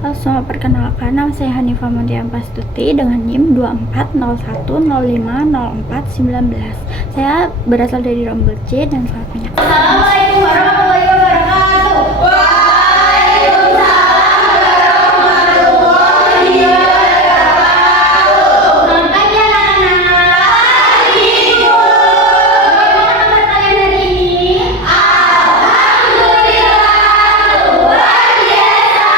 Langsung perkenalkan, nama saya Hanifah Muntiah Pastuti dengan NIM 2401050419. Saya berasal dari Rombel C dan sangat banyak. Assalamualaikum warahmatullahi wabarakatuh. Waalaikumsalam warahmatullahi wabarakatuh. Selamat pagi anak-anak. Pagi Bu. Bagaimana kabar kalian hari ini? Alhamdulillah luar biasa.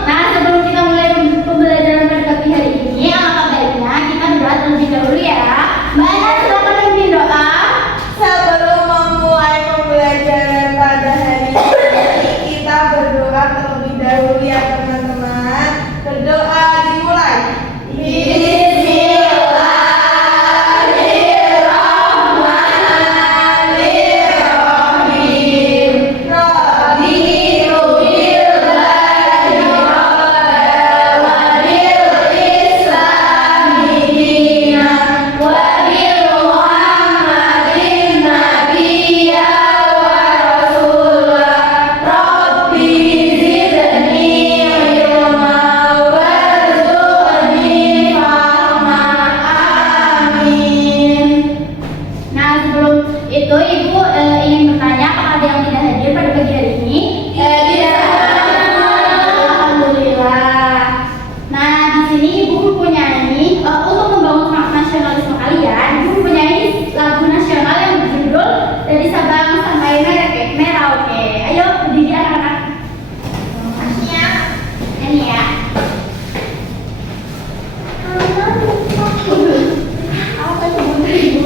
Nah, sebelum kita mulai pembelajaran pada pagi hari ini, alangkah baiknya kita berdoa terlebih dahulu ya. Mbak Ana, silakan memimpin doa. Sebelum memulai pembelajaran pada hari ini, kita berdoa terlebih dahulu ya teman-teman. Berdoa dimulai. Bismillahirrahmanirrahim. Raditu billahi rabban wa bil islami dinan wa bi Muhammadin nabiyya wa rasulah. Rabbi zidni ilma warzuqni fahma. Amin. Nah, sebelum itu Ibu ingin bertanya apakah ada yang tidak hadir pada pagi hari ini? Tidak. Alhamdulillah. Nah, di sini Ibu mempunyai untuk membangun semangat nasionalisme kalian, Ibu mempunyai lagu nasional yang berjudul Dari Sabang Sampai Merauke. Ayo berdiri anak-anak. Ini ya. Apa itu Ibu?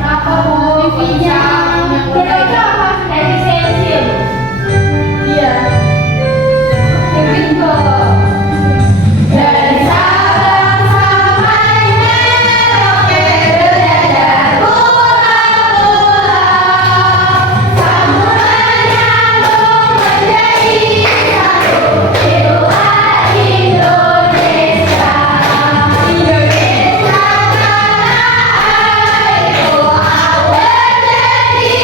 Apa Bu? Kira-kira apa? Efisiensi. Iya. Dari Sabang sampai Merauke berjajar pulang-pulang, samudra nyambung menjadi satu. Itulah Indonesia. Indonesia tanah airku, aku berjanji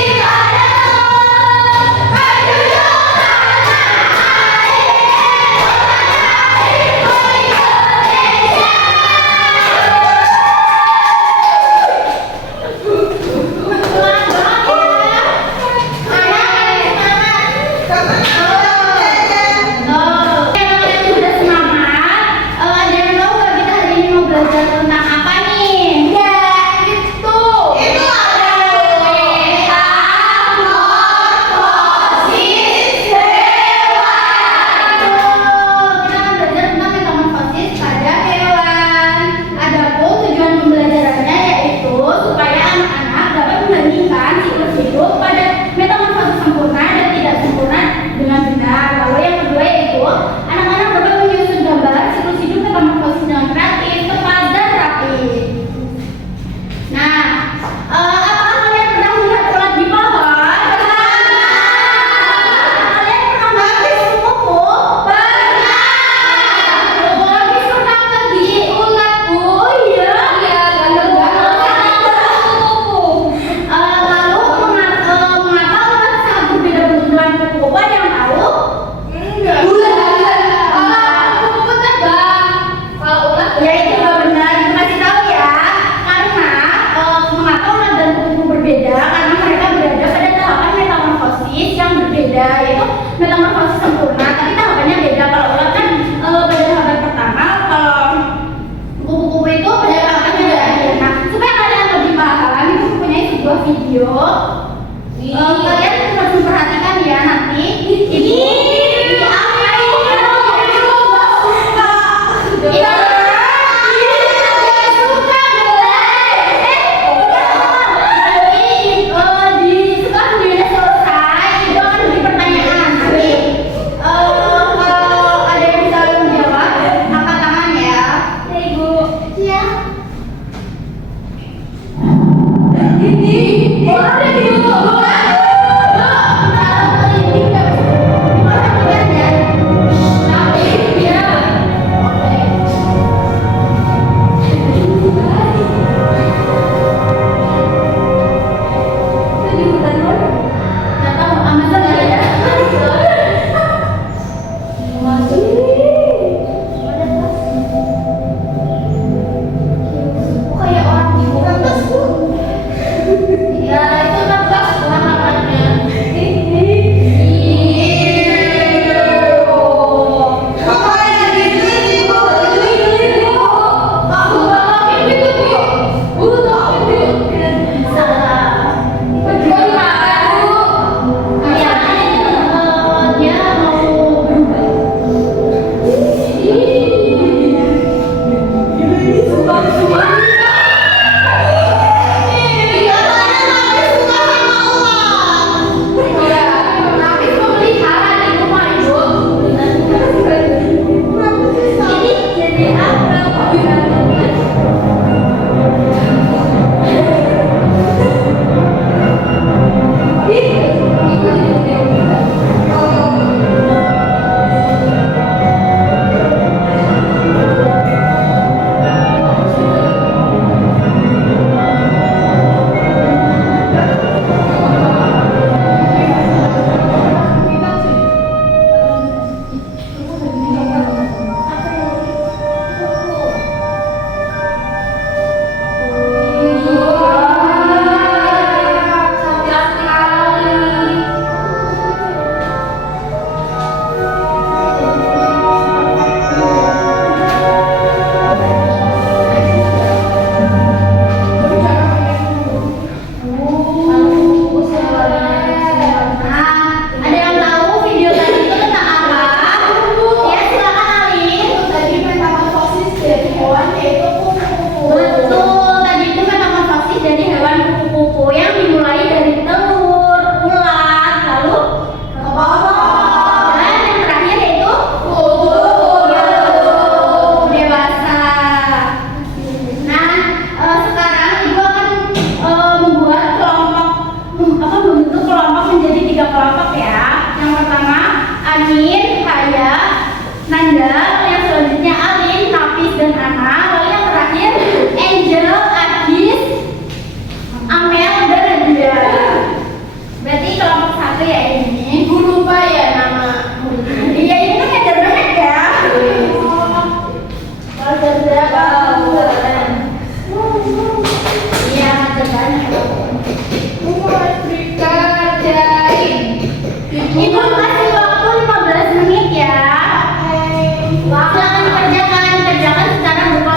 padamu, menjunjung video. Kalian harus memperhatikan ya nanti ini di apa itu Amin, Haya, Nanda, yang selanjutnya Alin, Nafis, dan Ana. Lalu yang terakhir Angel, Agis, Amel, dan Nadia. Berarti kelompok satu ya ini. Ibu lupa ya nama muridnya. Iya, ini kan ngajar banyak ya. Ngajar berapa? Iya, ngajar banyak. Kerjain. Ibu kasih waktu 15 menit ya. Silakan dikerjakan secara berkelompok.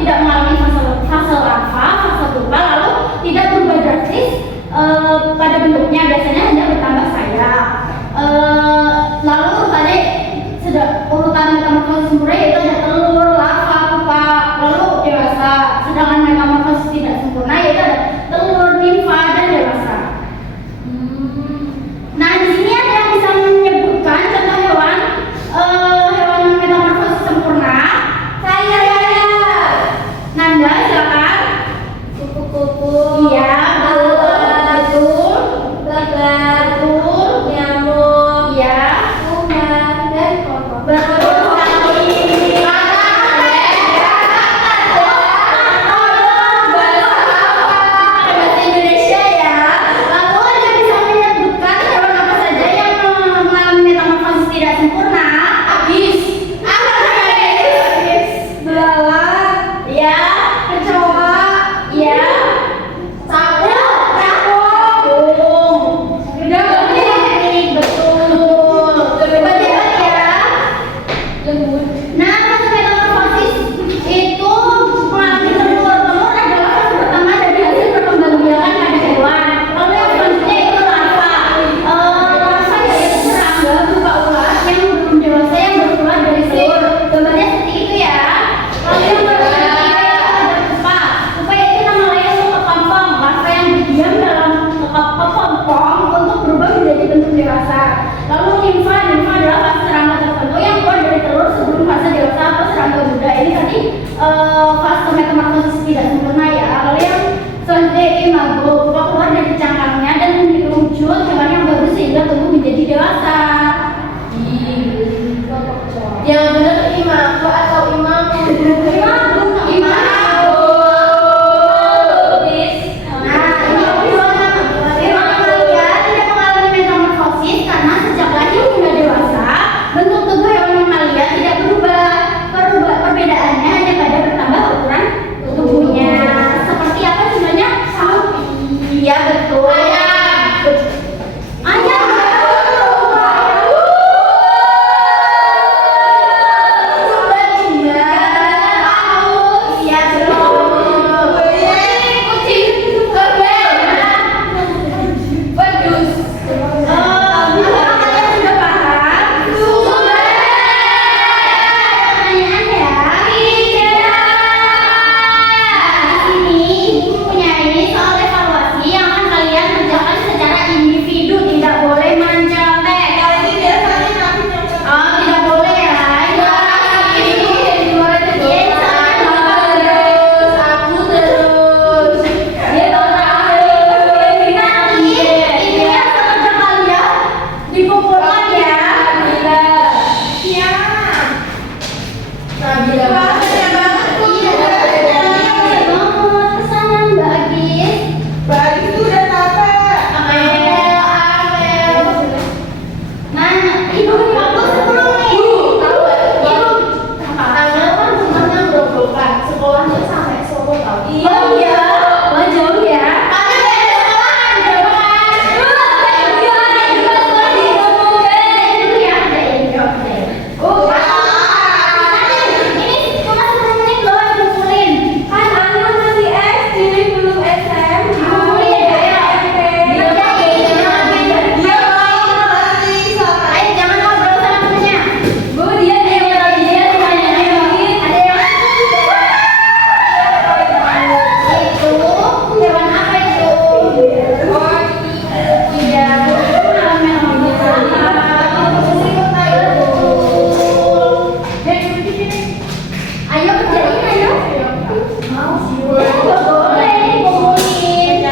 tidak mengalami fase larva, fase pupa, lalu tidak berubah drastis pada bentuknya, biasanya hanya bertambah sayap. Lalu urutan metamorfosis sempurna yaitu ada telur, larva, pupa, lalu dewasa. Sedangkan metamorfosis tidak sempurna yaitu ada telur, nimfa, dan dewasa. Nah, di sini ada yang bisa menyebutkan contoh hewan metamorfosis sempurna. Saya. Nanda, silakan. Kupu-kupu. Iya, betul. Betul. Nyamuk. Iya. Kumbang dan kokok. Betul sekali. Bahasa Indonesia ya. Lalu Anda bisa menyebutkan hewan apa saja yang mengalami metamorfosis tidak sempurna? Habis. Belalang. Ya. Kecoa. Ya. Sapu. Burung. Betul. Hebat-hebat ya. Lembut. Nah, fase metamorfosis itu mengalami telur. Telur adalah fase pertama dari hasil perkembangbiakan pada hewan. Lalu yang selanjutnya itu larva. Larva yaitu serangga berupa ulat yang belum dewasa yang berkeluar dari telur. Gambarnya seperti itu ya. Lalu yang berikutnya ada pupa. Pupa itu nama lain untuk kepompong. Larva yang berdiam dalam kepompong untuk berubah menjadi bentuk dewasa. Lalu nimfa adalah fase serangga tertentu yang keluar dari telur sebelum fase dewasa atau serangga muda. Ini tadi fase metamorfosis tidak sempurna ya. Lalu yang selanjutnya imago, pupa keluar dari cangkangnya dan memiliki wujud hewan yang baru sehingga tumbuh menjadi dewasa. Yang benar imago atau imamu? Imago. Nah, hewan mamalia tidak mengalami metamorfosis karena sejak lahir hingga dewasa bentuk tubuh hewan mamalia tidak berubah. Perbedaannya hanya pada bertambah ukuran tubuhnya. Seperti apa contohnya? Sapi. Iya betul. Ayam. Iya betul. Kucing. Wedus. Apakah kalian sudah paham? Pertanyaan ya. Di sini mempunyai soal evaluasi yang akan kalian kerjakan secara individu, tidak boleh mencontek. Oh, tidak boleh ya. Dikumpulkan ya. Pesanan Mbak Agis. Nah, ibu waktu 10 nih. Oh iya, wah jauh ya. Ayo kerjain ayo. Boleh dikumpulin.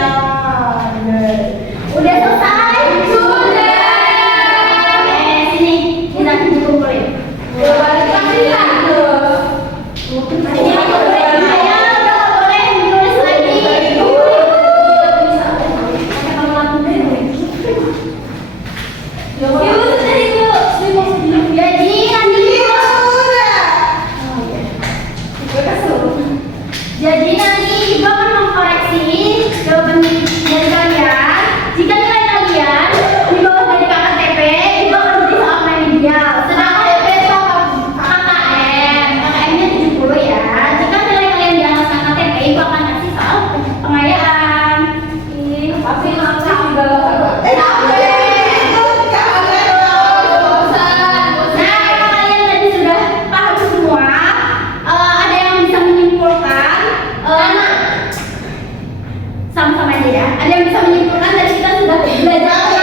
Udah selesai? Sudah. Sini kita kumpulin. Boleh menulis lagi. Jadi nanti ibu akan mengkoreksi jawaban dari kalian. Jika nilai kalian di bawah dari KKTP, ibu akan beri soal remedial. Sedangkan KKM-nya 70 ya. Jika nilai kalian di Ada yang bisa menyimpulkan dari kita sudah belajar